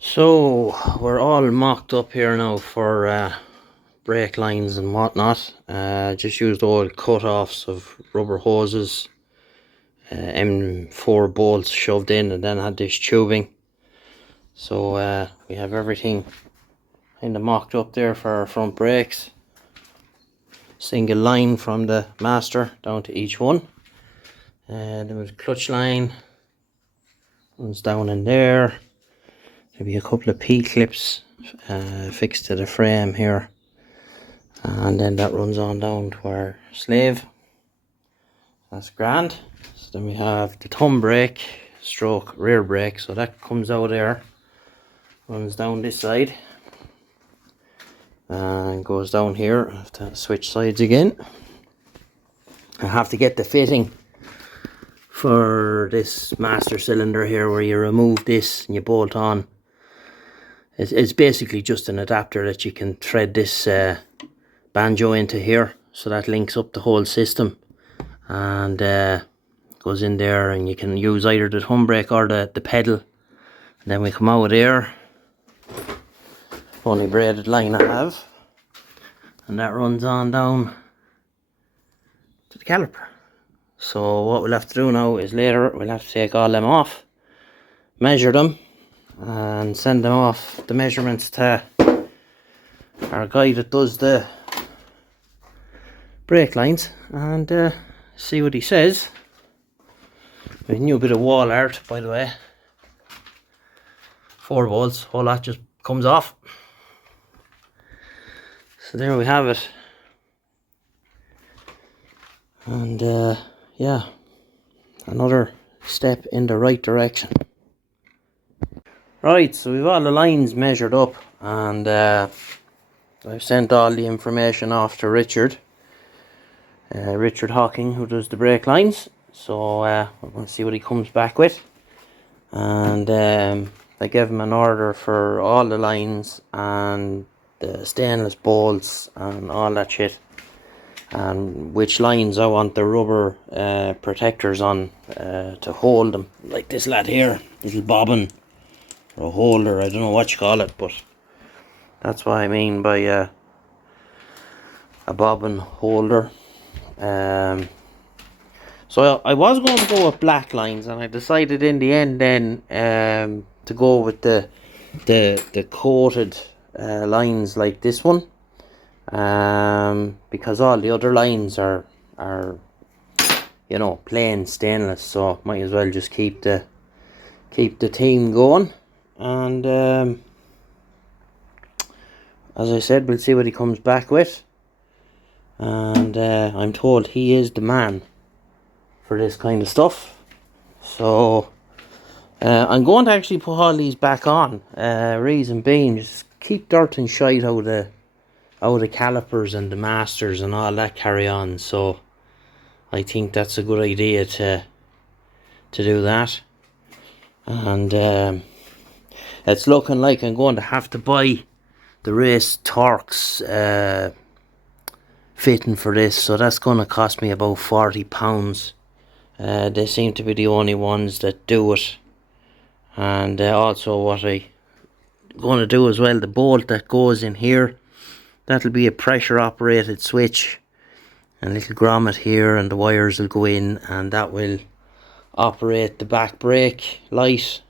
So we're all mocked up here now for brake lines and whatnot. Just used old cut-offs of rubber hoses, M4 bolts shoved in, and then had this tubing. So we have everything kind of mocked up there for our front brakes. Single line from the master down to each one. There was a clutch line, one's down in there. Maybe a couple of P-clips fixed to the frame here, and then that runs on down to our slave. That's grand. So then we have the thumb brake stroke rear brake, so that comes out there, runs down this side and goes down here. I have to switch sides again. I have to get the fitting for this master cylinder here, where you remove this and you bolt on. It's basically just an adapter that you can thread this banjo into here, so that links up the whole system, and goes in there, and you can use either the thumb brake or the pedal. And then we come out there, only braided line I have, and that runs on down to the caliper. So what we'll have to do now is later we'll have to take all them off, measure them, and send them off the measurements to our guy that does the brake lines, and see what he says. A new bit of wall art, by the way. 4 bolts, whole lot just comes off. So there we have it. And yeah, another step in the right direction. Right, so we've all the lines measured up, and I've sent all the information off to Richard Hawking, who does the brake lines. So we'll see what he comes back with. And I gave him an order for all the lines and the stainless bolts and all that shit, and which lines I want the rubber protectors on to hold them, like this lad here, little bobbin or a holder, I don't know what you call it, but that's what I mean by a bobbin holder. So I was going to go with black lines, and I decided in the end then to go with the coated lines like this one, because all the other lines are you know, plain stainless, so might as well just keep the theme going. And as I said, we'll see what he comes back with, and I'm told he is the man for this kind of stuff. So I'm going to actually put all these back on. Reason being, just keep dirt and shite out of the calipers and the masters and all that carry on. So I think that's a good idea to do that. And it's looking like I'm going to have to buy the race Torx fitting for this, so that's going to cost me about £40. They seem to be the only ones that do it. And also what I'm going to do as well, the bolt that goes in here, that'll be a pressure operated switch, and a little grommet here, and the wires will go in, and that will operate the back brake light.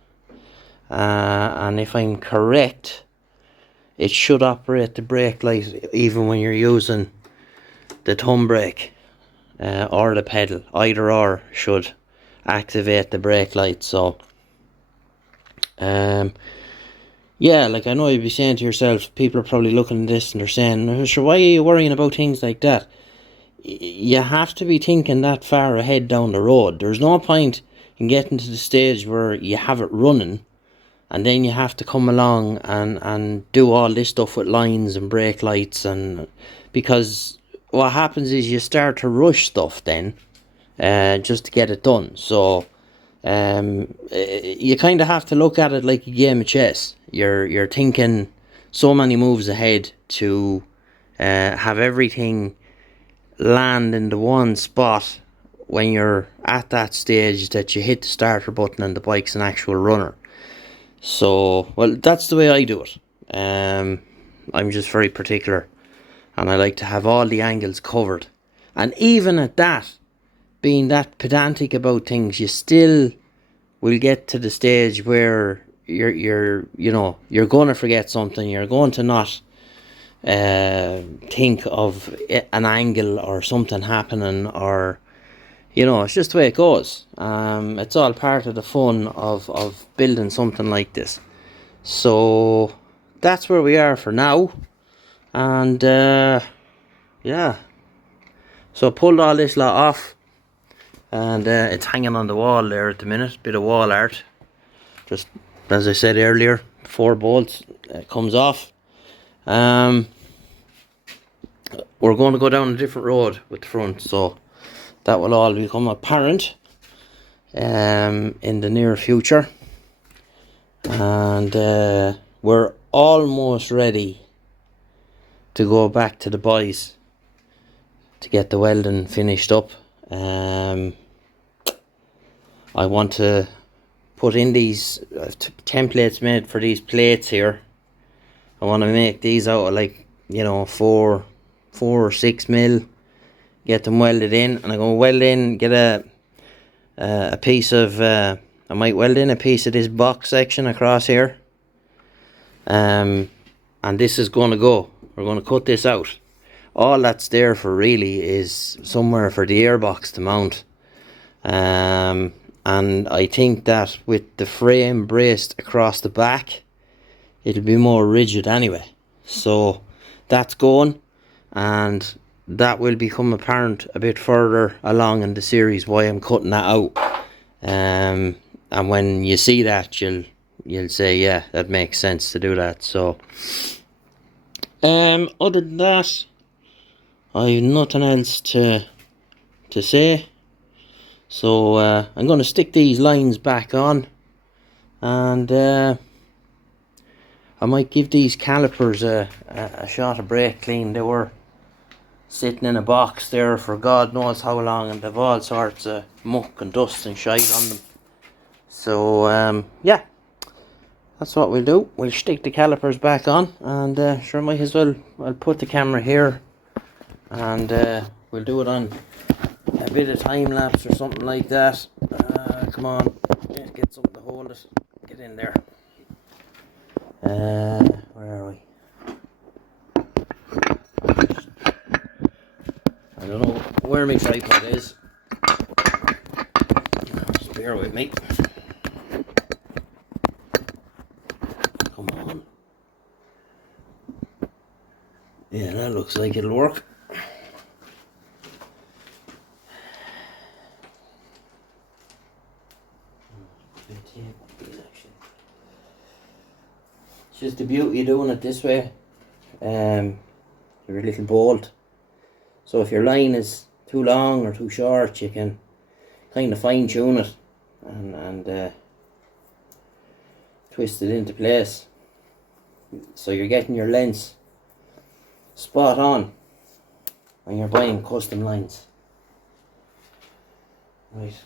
And if I'm correct, it should operate the brake light even when you're using the thumb brake or the pedal. Either or should activate the brake light. So yeah, like, I know you'd be saying to yourself, people are probably looking at this and they're saying, sure, why are you worrying about things like that? You have to be thinking that far ahead down the road. There's no point in getting to the stage where you have it running, and then you have to come along and do all this stuff with lines and brake lights, and because what happens is you start to rush stuff then just to get it done. So you kind of have to look at it like a game of chess. You're thinking so many moves ahead to have everything land in the one spot when you're at that stage that you hit the starter button and the bike's an actual runner. So, well, that's the way I do it. I'm just very particular, and I like to have all the angles covered. And even at that, being that pedantic about things, you still will get to the stage where you're going to forget something. You're going to not think of an angle or something happening, or it's just the way it goes. It's all part of the fun of building something like this. So that's where we are for now. And yeah, so I pulled all this lot off, and it's hanging on the wall there at the minute. Bit of wall art. Just as I said earlier, 4 bolts comes off. We're going to go down a different road with the front, so that will all become apparent in the near future. And we're almost ready to go back to the boys to get the welding finished up. I want to put in these templates made for these plates here. I want to make these out of like 4 or 6 mil, get them welded in, and I'm going to weld in, get a piece of I might weld in a piece of this box section across here, and this is going to go. We're going to cut this out. All that's there for really is somewhere for the airbox to mount, and I think that with the frame braced across the back, it'll be more rigid anyway. So that's going, and that will become apparent a bit further along in the series why I'm cutting that out. And when you see that, you'll say, yeah, that makes sense to do that. So other than that, I've nothing else to say. So I'm going to stick these lines back on, and I might give these calipers a shot of brake clean. They were sitting in a box there for God knows how long, and they've all sorts of muck and dust and shite on them. So yeah, that's what we'll do. We'll stick the calipers back on, and sure, might as well, I'll put the camera here, and we'll do it on a bit of time lapse or something like that. Come on, let's get something to hold it. Get in there. Where are we? I don't know where my tripod is. Just bear with me. Come on. Yeah, that looks like it'll work. It's just the beauty of doing it this way. Your little bolt. So if your line is too long or too short, you can kind of fine tune it and twist it into place. So you're getting your lengths spot on when you're buying custom lines. Right.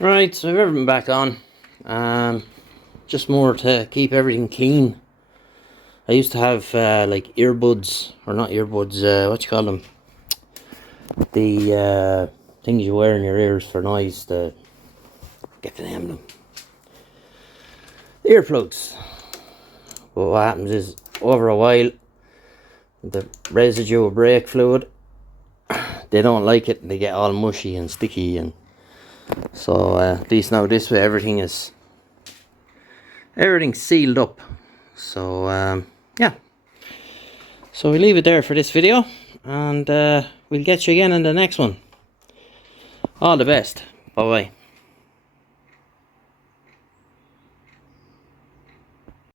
Right, so I've everything back on. Just more to keep everything clean. I used to have like earbuds, or not earbuds, what you call them? The things you wear in your ears for noise, get the name of them. Earplugs. But what happens is, over a while, the residue of brake fluid, they don't like it and they get all mushy and sticky, and so at least now this way everything's sealed up. So yeah, so we leave it there for this video, and we'll get you again in the next one. All the best. Bye bye.